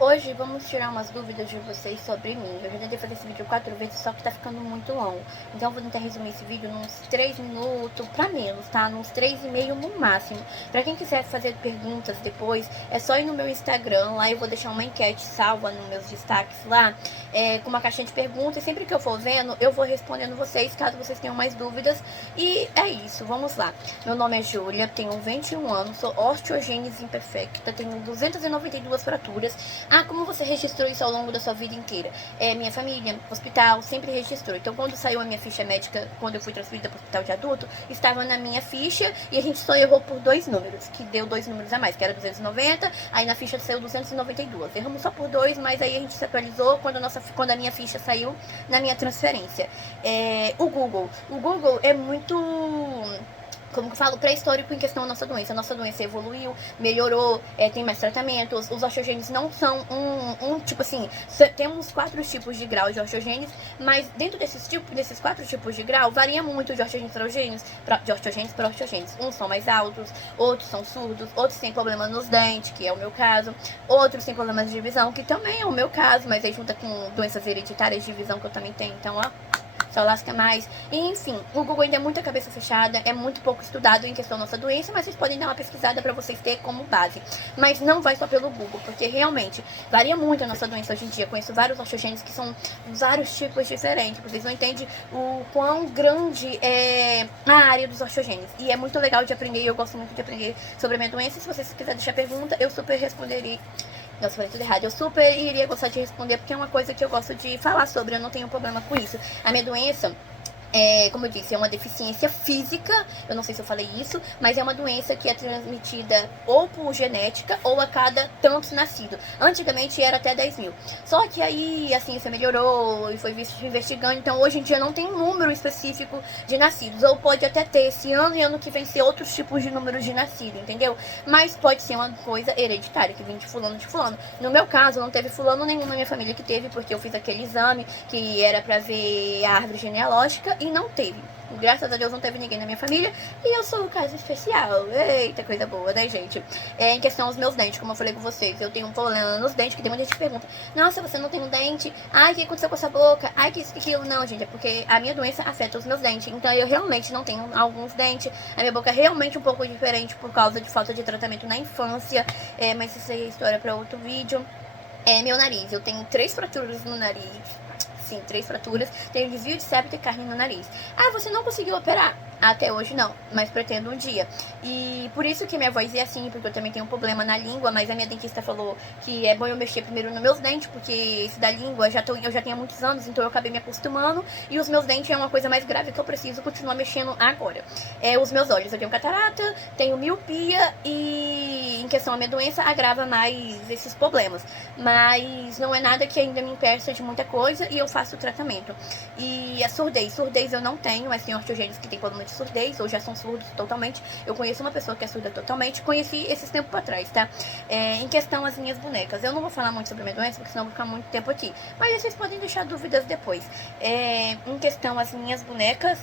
Hoje vamos tirar umas dúvidas de vocês sobre mim. Eu já tentei fazer esse vídeo 4 vezes, só que tá ficando muito longo. Então eu vou tentar resumir esse vídeo nos 3 minutos, pra menos, tá? Nos 3,5 no máximo. Pra quem quiser fazer perguntas depois, é só ir no meu Instagram. Lá eu vou deixar uma enquete salva nos meus destaques lá, com uma caixinha de perguntas. E sempre que eu for vendo, eu vou respondendo vocês, caso vocês tenham mais dúvidas. E é isso, vamos lá. Meu nome é Júlia, tenho 21 anos, sou osteogênese imperfecta, tenho 292 fraturas. Ah, como você registrou isso ao longo da sua vida inteira? Minha família, hospital, sempre registrou. Então, quando saiu a minha ficha médica, quando eu fui transferida para o hospital de adulto, estava na minha ficha e a gente só errou por 2 números, que deu 2 números a mais, que era 290, aí na ficha saiu 292. Erramos só por 2, mas aí a gente se atualizou quando a minha ficha saiu na minha transferência. O Google é muito, como que eu falo, pré-histórico em questão da nossa doença. A nossa doença evoluiu, melhorou, tem mais tratamentos. Os osteogêneses não são tipo assim, temos 4 tipos de grau de osteogênese, mas dentro desses 4 tipos de grau, varia muito de osteogênese para osteogênese. Uns são mais altos, outros são surdos, outros têm problema nos dentes, que é o meu caso, outros têm problemas de visão, que também é o meu caso, mas aí junta com doenças hereditárias de visão que eu também tenho, então ó, só lasca mais. E, enfim, o Google ainda é muita cabeça fechada, é muito pouco estudado em questão da nossa doença, mas vocês podem dar uma pesquisada para vocês terem como base. Mas não vai só pelo Google, porque realmente varia muito a nossa doença hoje em dia. Conheço vários osteogêneses que são vários tipos diferentes, vocês não entendem o quão grande é a área dos osteogêneses. E é muito legal de aprender, eu gosto muito de aprender sobre a minha doença. Se vocês quiserem deixar pergunta, eu super responderei. Nossa, falei tudo errado. Eu super iria gostar de responder, porque é uma coisa que eu gosto de falar sobre, eu não tenho problema com isso. A minha doença, como eu disse, é uma deficiência física, eu não sei se eu falei isso, mas é uma doença que é transmitida ou por genética ou a cada tantos nascidos. Antigamente era até 10 mil. Só que aí a ciência melhorou e foi investigando, então hoje em dia não tem um número específico de nascidos. Ou pode até ter esse ano e ano que vem ser outros tipos de números de nascido, entendeu? Mas pode ser uma coisa hereditária, que vem de fulano de fulano. No meu caso, não teve fulano nenhum na minha família que teve, porque eu fiz aquele exame que era pra ver a árvore genealógica e não teve. Graças a Deus não teve ninguém na minha família e eu sou um caso especial. Eita, coisa boa, né, gente? Em questão aos meus dentes, como eu falei com vocês, eu tenho um problema nos dentes, que tem muita gente que pergunta: nossa, você não tem um dente? Ai, o que aconteceu com essa boca? Ai, que isso, que aquilo. Não, gente, é porque a minha doença afeta os meus dentes. Então eu realmente não tenho alguns dentes. A minha boca é realmente um pouco diferente por causa de falta de tratamento na infância. Mas isso aí é história para outro vídeo. Meu nariz, eu tenho 3 fraturas no nariz. Sim, 3 fraturas. Tenho desvio de septo e carne no nariz. Ah, você não conseguiu operar? Até hoje não, mas pretendo um dia. E por isso que minha voz é assim, porque eu também tenho um problema na língua, mas a minha dentista falou que é bom eu mexer primeiro nos meus dentes, porque esse da língua eu já tenho há muitos anos, então eu acabei me acostumando. E os meus dentes é uma coisa mais grave que eu preciso continuar mexendo agora. Os meus olhos, eu tenho catarata, tenho miopia e em questão à minha doença agrava mais esses problemas. Mas não é nada que ainda me impeça de muita coisa e eu faço o tratamento. E a surdez eu não tenho, mas tem osteogêneses que tem problema de surdez, ou já são surdos totalmente. Eu conheço uma pessoa que é surda totalmente, conheci esses tempos atrás, tá? Em questão às minhas bonecas, eu não vou falar muito sobre a minha doença, porque senão eu vou ficar muito tempo aqui. Mas vocês podem deixar dúvidas depois. Em questão às minhas bonecas,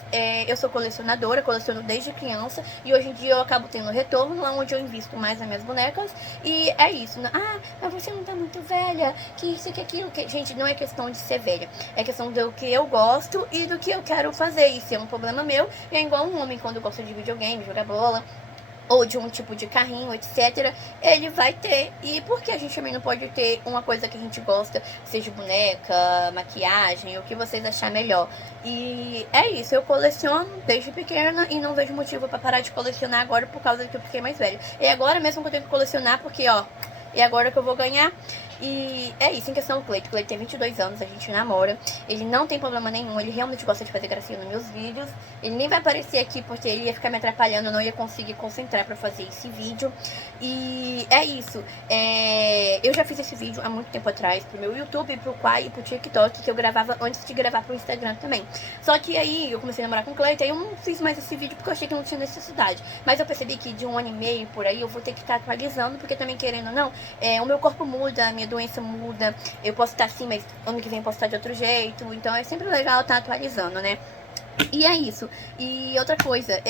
eu sou colecionadora, coleciono desde criança, e hoje em dia eu acabo tendo retorno, onde eu invisto mais nas minhas bonecas, e é isso. Ah, mas você não tá muito velha, que isso, que aquilo, que... Gente, não é questão de ser velha, é questão do que eu gosto e do que eu quero fazer. Isso é um problema meu, e é igual um homem quando gosta de videogame, jogar bola, ou de um tipo de carrinho, etc., ele vai ter. E por que a gente também não pode ter uma coisa que a gente gosta, seja boneca, maquiagem, o que vocês acharem melhor? E é isso, eu coleciono desde pequena e não vejo motivo pra parar de colecionar agora por causa que eu fiquei mais velha. E agora mesmo que eu tenho que colecionar, porque ó, e agora que eu vou ganhar. E é isso, em questão do Cleito. O Cleito tem 22 anos, a gente namora. Ele não tem problema nenhum, ele realmente gosta de fazer gracinha nos meus vídeos. Ele nem vai aparecer aqui porque ele ia ficar me atrapalhando, eu não ia conseguir concentrar pra fazer esse vídeo. E é isso. Eu já fiz esse vídeo há muito tempo atrás pro meu YouTube, pro Quai e pro TikTok, que eu gravava antes de gravar pro Instagram também. Só que aí eu comecei a namorar com o Cleito, aí eu não fiz mais esse vídeo porque eu achei que não tinha necessidade. Mas eu percebi que de 1 ano e meio por aí eu vou ter que estar atualizando, porque também, querendo ou não, o meu corpo muda, a minha doença muda. Eu posso estar assim, mas ano que vem eu posso estar de outro jeito. Então é sempre legal estar atualizando, né? E é isso. E outra coisa,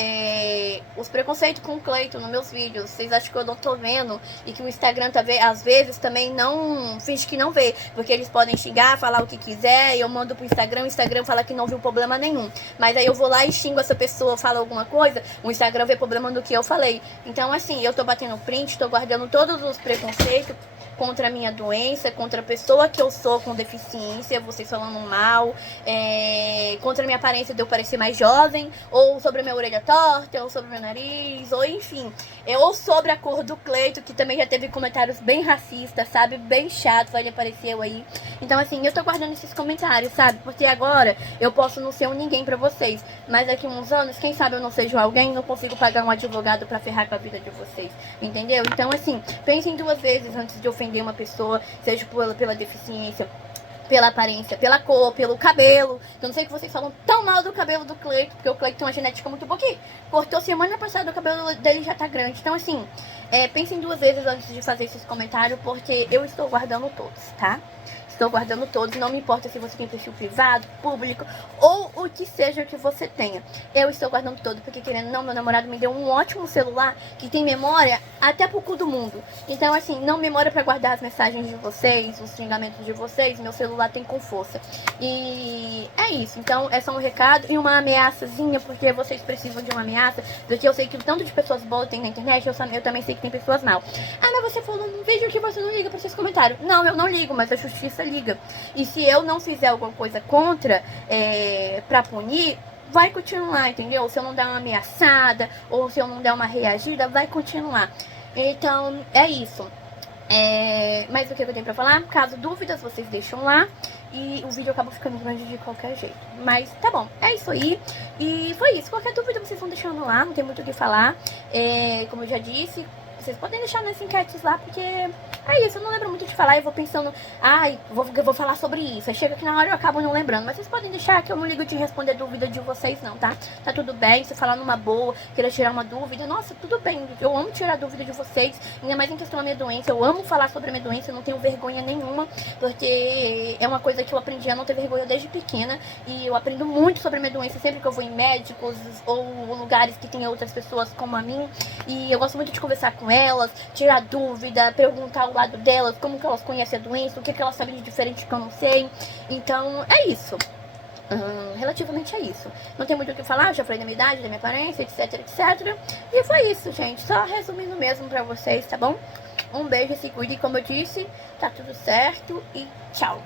os preconceitos com o Cleiton nos meus vídeos, vocês acham que eu não tô vendo? E que o Instagram às vezes também não finge que não vê, porque eles podem xingar, falar o que quiser, e eu mando pro Instagram, o Instagram fala que não viu problema nenhum. Mas aí eu vou lá e xingo essa pessoa, fala alguma coisa, o Instagram vê problema no que eu falei. Então assim, eu tô batendo print, tô guardando todos os preconceitos contra a minha doença, contra a pessoa que eu sou com deficiência, vocês falando mal, contra a minha aparência de eu parecer mais jovem, ou sobre a minha orelha torta, ou sobre o meu nariz, ou enfim, ou sobre a cor do Cleito, que também já teve comentários bem racistas, sabe, bem chato, ele apareceu aí. Então assim, eu tô guardando esses comentários, sabe, porque agora eu posso não ser um ninguém pra vocês, mas daqui a uns anos, quem sabe eu não seja alguém, não consigo pagar um advogado pra ferrar com a vida de vocês, entendeu? Então assim, pensem duas vezes antes de ofender uma pessoa, seja pela deficiência, pela aparência, pela cor, pelo cabelo. Eu não sei que vocês falam tão mal do cabelo do Cleiton, porque o Cleiton tem uma genética muito boa aqui. Cortou semana passada, o cabelo dele já tá grande. Então assim, pensem duas vezes antes de fazer esses comentários, porque eu estou guardando todos, tá? Estou guardando todos, não me importa se você tem perfil privado, público, ou o que seja que você tenha. Eu estou guardando todo, porque querendo ou não, meu namorado me deu um ótimo celular que tem memória até pro cu do mundo. Então assim, não memória pra guardar as mensagens de vocês, os xingamentos de vocês, meu celular tem com força. E é isso, então é só um recado e uma ameaçazinha, porque vocês precisam de uma ameaça, porque eu sei que o tanto de pessoas boas tem na internet, eu também sei que tem pessoas mal. Ah, mas você falou num vídeo que você não liga pra esses comentários. Não, eu não ligo, mas a justiça liga. E se eu não fizer alguma coisa contra, pra punir, vai continuar, entendeu? Se eu não der uma ameaçada, ou se eu não der uma reagida, vai continuar. Então, é isso. Mas o que eu tenho pra falar? Caso dúvidas, vocês deixam lá. E o vídeo acaba ficando grande de qualquer jeito. Mas tá bom, é isso aí. E foi isso. Qualquer dúvida vocês vão deixando lá, não tem muito o que falar. Como eu já disse, vocês podem deixar nas enquetes lá, porque é isso, eu não lembro muito de falar. Eu vou pensando, eu vou falar sobre isso. Aí chega que na hora eu acabo não lembrando. Mas vocês podem deixar, que eu não ligo de responder dúvida de vocês não, tá? Tá tudo bem, se falar numa boa, querer tirar uma dúvida, nossa, tudo bem. Eu amo tirar dúvida de vocês, ainda mais em questão da minha doença. Eu amo falar sobre a minha doença, eu não tenho vergonha nenhuma, porque é uma coisa que eu aprendi a não ter vergonha desde pequena. E eu aprendo muito sobre a minha doença sempre que eu vou em médicos ou lugares que tem outras pessoas como a mim. E eu gosto muito de conversar com elas, tirar dúvida, perguntar o lado delas, como que elas conhecem a doença, o que elas sabem de diferente que eu não sei. Então, é isso. Relativamente a isso. Não tem muito o que falar, eu já falei da minha idade, da minha aparência, etc, etc. E foi isso, gente. Só resumindo mesmo pra vocês, tá bom? Um beijo, se cuide, como eu disse. Tá tudo certo e tchau.